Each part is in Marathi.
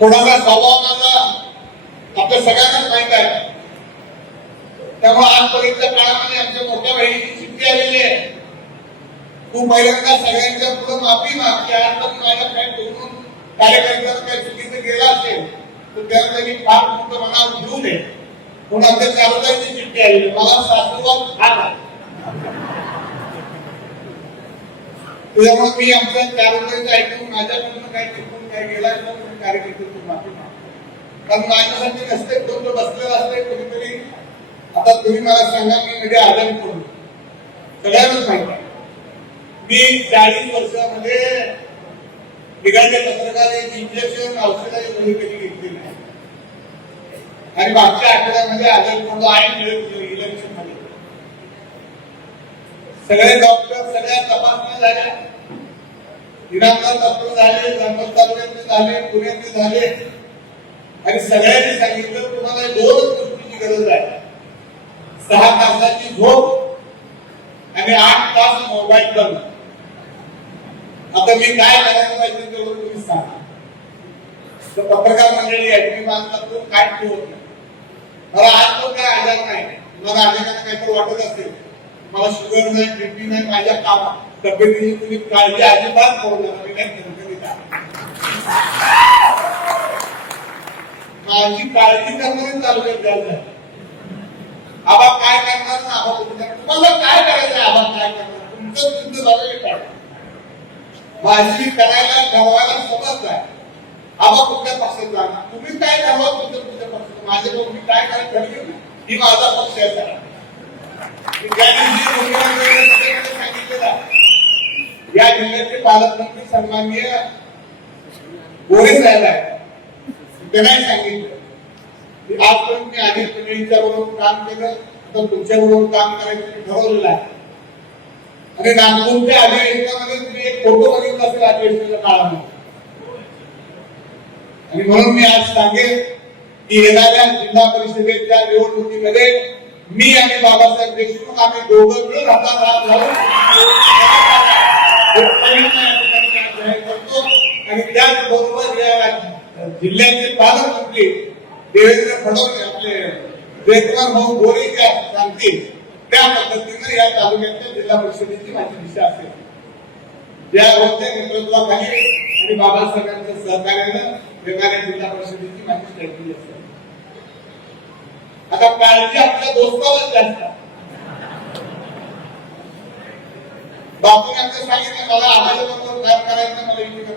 थोडासा स्वभाव माझा आपल्या सगळ्यांनाच माहीत आहे. त्यामुळे आजपर्यंतच्या काळामध्ये आमच्या मोठ्या बहिणीची चिठ्ठी आलेली आहे. तू पहिल्यांदा सगळ्यांच्या पुढे माफी मागते. आज पण माझ्या काय बोलून कार्यकर्त्यांना काय चुकीचं केलं असेल तर त्यानंतर मी फार मोठं मनावर घेऊ नये. म्हणून आमच्या चालुकाची चिठ्ठी आलेली मला सासूबाब खात आहे त्याच्यामुळे मी आमचं चालुकाचं ऐकून माझ्याकडून काही टिकून काय गेला तर मी कार्यकर्त्याची माफी कारण माझ्यासाठी नसते कोण तो बसलेला असते कोणीतरी. आता तुम्ही मला सांगा मी म्हणजे आजारी पडलो सगळ्यांनाच माहिती मी चाळीस वर्षामध्ये निघाले पत्रकार एक इंजेक्शन औषधाची गोळी कधी घेतली नाही. आणि मागच्या आठवड्यामध्ये आजारी पडलो आई मिळत सगळे डॉक्टर सगळ्या तपासण्या झाल्या. इनामदार डॉक्टर झाले जामोद तालुक्यातले झाले पुण्यातले झाले. आणि सगळ्यांनी सांगितलं तुम्हाला दोनच गोष्टीची गरज आहे. सहा तासाची झोप आणि आठ तास मोबाईल बंद आता मी काय करायला पाहिजे तेवढं तुम्ही सांगा. तर पत्रकार मंडळी आहे तुम्ही बांधतात तो काय ठेवत नाही मला आज पण काय आजार नाही. मला अनेकांना काहीतरी वाटत असेल. मला शुगर नाही बीपी नाही माझ्या कामा तब्येतीची तुम्ही काळजी अजिबात करू नका मी काही कणकणीत माझी काळजी करणारे तालुक्यात द्यायला आबा काय करणार आबा कुठे तुम्हाला काय करायचं आबा काय करणार तुमचं तुमचं झालं काय माझी करायला ठरवायला समज आहे आबा कुठल्या पक्षात जाणार तुम्ही काय ठरवा तुमच्या तुमच्या पक्षात माझ्या मी काय करायला ठरवेल ही माझा पक्ष आहे सगळा. मी ज्या दिवशी मुख्यमंत्र्यांनी सांगितलेलं आहे, या जिल्ह्याचे पालकमंत्री सन्माननीय गोरे साहेब आहे त्यांनाही सांगितलं. की आजपर्यंत मी अनेक मंडळींच्या बरोबर काम केलं तर तुमच्या बरोबर काम करायचं ठरवलेलं आहे. आणि नागपूरच्या अधिवेशनामध्ये तुम्ही एक फोटो बघितला असेल अधिवेशनाच्या काळामध्ये. आणि म्हणून मी आज सांगेन की येणाऱ्या जिल्हा परिषदेच्या निवडणुकीमध्ये मी आणि बाबासाहेब देशमुख आम्ही दोघं मिळून हातात हात घालून करतो आणि त्याचबरोबर या जिल्ह्याचे पालकमंत्री देवेंद्र फडणवीस आपले जयकुमार भाऊ गोरे ज्या सांगतील त्या पद्धतीने या तालुक्यातल्या जिल्हा परिषदेची माझी दिशा असेल. या रोजच्या नेतृत्वाखाली आणि बाबासाहेबांच्या सहकार्यानं येणाऱ्या जिल्हा परिषदेची माझी स्ट्रॅटेजी असेल. आता काळजी आपल्या दोस्तावर जास्त बापू बापूने सांगितलं मला आम्हाला बरोबर काम करायचं मला इथे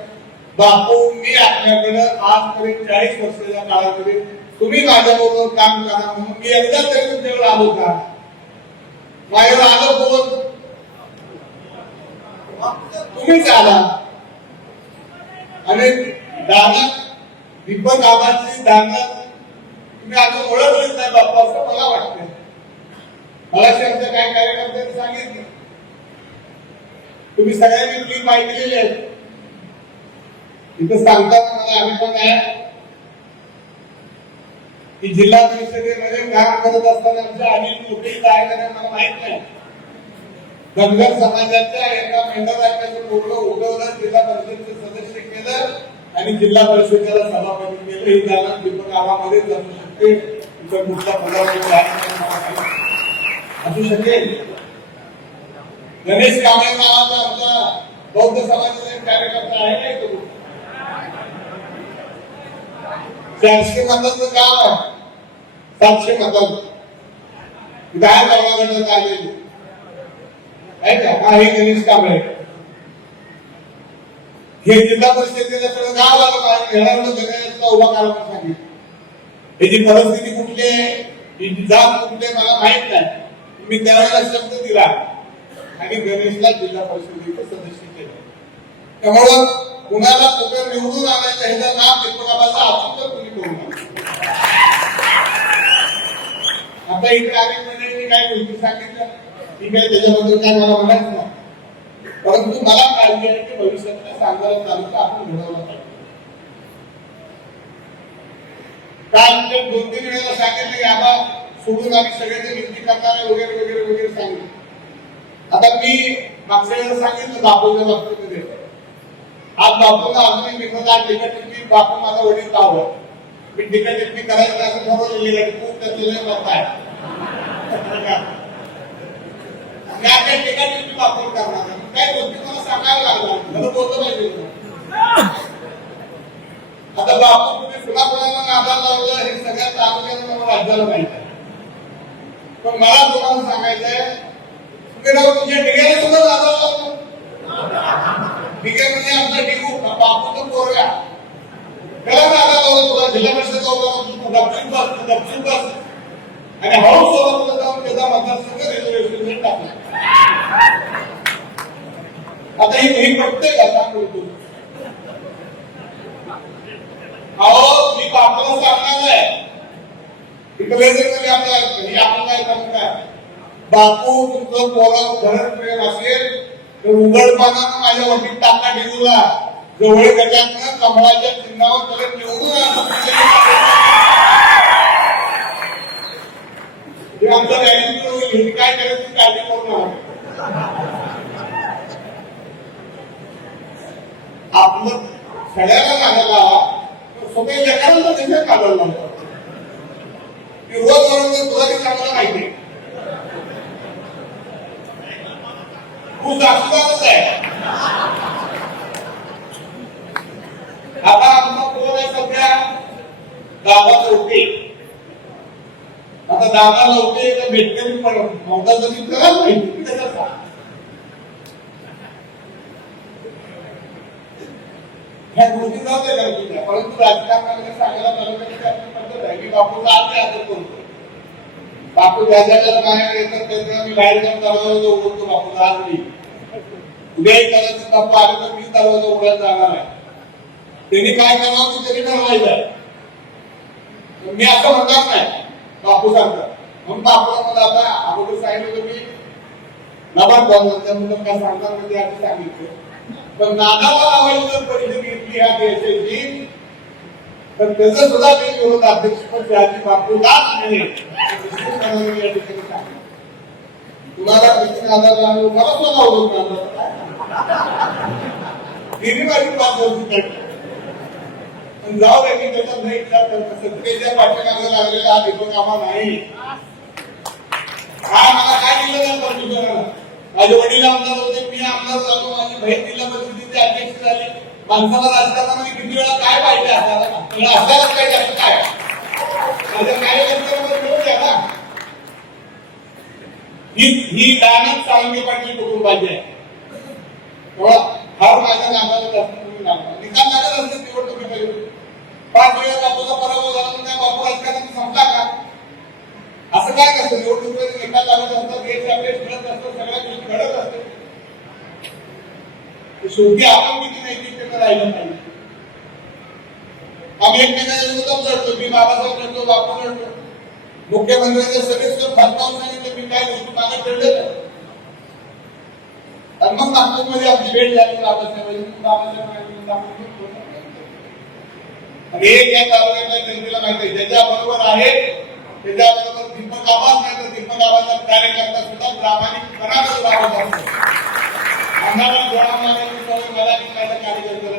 बापू मी आपल्याकडे आजपर्यंत चाळीस वर्षाच्या काळामध्ये तुम्ही माझ्या बरोबर काम करा म्हणून मी एकदा तरी तुमच्याकडे आलो का? माझ्याकडे आलो बोल तुम्हीच आला. आणि दादा दीपक आबाची दादा तुम्ही अजून ओळखलेच नाही बाप्पा असं मला वाटतं मला आमच्या काय कार्यकर्त्यांनी सांगितले. तुम्ही सगळ्यांनी क्लिप ऐकलेली आहे इथं सांगताना मला आम्ही पण आहे. की जिल्हा परिषदेमध्ये काम करत असताना आमच्या अनिल लोक काय करणार मला माहीत नाही. धनगर समाजाच्या एका मेंढराजाचं पोरगं उठवलं जिल्हा परिषदेचे सदस्य केलं आणि जिल्हा परिषदेला सभापती केलं. ही जागा दीपक गावामध्ये असू ते कुठला पदार्थ असू शकेल. गणेश कांबळे नावाचा आमचा बौद्ध समाजाचा एक कार्यकर्ता आहे नाही तो. चारशे मतांचं काम आहे. सातशे मतांचं. दहा गावाकडनं आलेले आहे का? हा हे गणेश कांबळे. हे जिल्हा परिषदेला सगळं गाव आलं बाहेर घेणार उभा करायला सांगितलं. याची परिस्थिती कुठली आहे? ही जात कुठली मला माहीत नाही. मी त्यावेळेला शब्द दिला. आणि गणेशला जिल्हा परिषदेचे सदस्य केले. त्यामुळं कुणाला कुठं निवडून आणायचं ह्याचं नाव दीपकाबाचा आपण तर तुम्ही करू आता इकडे अनेक मंडळींनी काय गोष्टी सांगितलं मी काय त्याच्याबद्दल काय मला म्हणायचं नाही. परंतु मला काळजी आहे की भविष्यातल्या सांगायला तालुका आपण घडवला पाहिजे काल ते दोन तीन वेळेला सांगितलं की आम्हा सोडून आम्ही सगळ्यांचे विनंती करणार वगैरे वगैरे वगैरे सांगितलं. आता मी मागच्या वेळेला सांगितलं बापूच्या बाबतीमध्ये. आज बापूला अजून मिळत आज टिकट बापू माझा वडील लावलं मी टिकट टिप्पणी करायचं नाही असं ठरवलेली खूप त्याचे लय मत आहे. मी आता टिकट टिप्पणी बापूला करणार काय काही गोष्टी मला सांगायला लागला. खरं बोलतो पाहिजे. आता बापू तुम्ही पुन्हा कुणाकुणाला नादाला लावलं हे सगळ्या तालुक्याला मला राज्याला माहीत आहे. पण मला तुम्हाला सांगायचंय तुम्ही राव तुमच्या डिग्याला सुद्धा नादाला लावलं डिगे म्हणजे आमचा डिगू बापूचं पोरगा. त्याला नादा लावलं तुला जिल्हा परिषद दक्षिण पास दक्षिण पास. आणि हळू सोबत तुला जाऊन त्याचा मतदारसंघ रेल्वे टाकला. आता ही प्रत्येक आता बोलतो. अहो मी बापाला सांगणार आहे इकडे जर कधी आपल्या घरी आपण काय सांगता बापू तुमचं पोरं घरात प्रेम असेल तर उघडपणानं माझ्या वटीत टाका डिगूला जवळ गटातनं कमळाच्या चिन्हावर त्याला निवडून आणून हे आमचं रॅली होईल हे काय करायचं काळजी करू नका आपलं खड्याला मागायला लावा स्वतः लेकरांना त्याच्या काढायला लावतो की रोज म्हणून तुला ते चांगलं माहिती तू जास्त आहे आता आमचा कोण आहे सध्या गावात होते आता दादा नव्हते भेटते मी पण नव्हता तरी त्याला माहिती की त्याचा ह्या गोष्टी जाऊ दे तुझ्या परंतु राजकारणामध्ये सांगायला तालुक्याची आपली पद्धत आहे की बापूचा आज आदर करतो. बापू ज्या ज्याच्या बाहेर येतात त्यांना मी बाहेर जाऊन दरवाजा उघडतो बापूचा आज मी उद्या कदाचित बापू आले तर मी दरवाजा उघडायला जाणार आहे. त्यांनी काय करावं ते त्यांनी ठरवायचं आहे. मी असं म्हणणार नाही बापू सांगतात. म्हणून बापूला मला आता अगोदर सांगितलं मी नबाब बॉल म्हणून काय सांगणार म्हणजे आधी सांगितलं. पण नानाला लावायची जर घेतली ह्या देशाची. तर त्याचं सुद्धा ते विरोध अध्यक्षपद शहाजी बापू लाच तुम्हाला प्रश्न आधार लागलो मला स्वतः ओळख तिन्ही माझी पाच वर्ष काढली पण जाऊ दे मी त्याचा नाही विचार करत. सत्तेच्या पाठीमागे लागलेला हा देखो कामा नाही. हा मला काय दिलं नाही माझे वडील आमदार होते मी आमदार झालो माझी बहीण जिल्हा ते अध्यक्ष झाले माणसाला राजकारणामध्ये किती वेळा काय पाहिजे असायला म्हणजे असायलाच पाहिजे असं काय? माझ्या कार्यकर्त्यांमध्ये मिळून ना ही ही चांगली पाटील कुटुंबाची आहे. फार माझ्या नागाला जास्त तुम्ही लागला निकाल लागत असते पाच वेळा बापूचा पराभव झाला त्या बापू राजकारणात संपला का? असं काय करतो निवडणुकीमध्ये निकाल लागत असतात देश अपडेट घडत असतात सगळ्या गोष्टी घडत असतात. शेवटी आपण किती नैतिकतेनं राहिलं पाहिजे. आम्ही एकमेकांना विरोधात मी बाबासाहेब करतो बापू करतो मुख्यमंत्र्यांच्या सगळे भरतावून सांगितलं मी काय गोष्टी मागे ठेवले आणि मग नागपूरमध्ये आपली भेट झाली बाबासाहेबांची बाबासाहेब आणि एक या तालुक्यातल्या जनतेला माहिती ज्याच्या बरोबर आहे त्याच्याबरोबर दीपक आवाज नाही तर दीपक कार्यकर्ता सुद्धा प्रामाणिकपणाने बाबा आम्हाला गोळा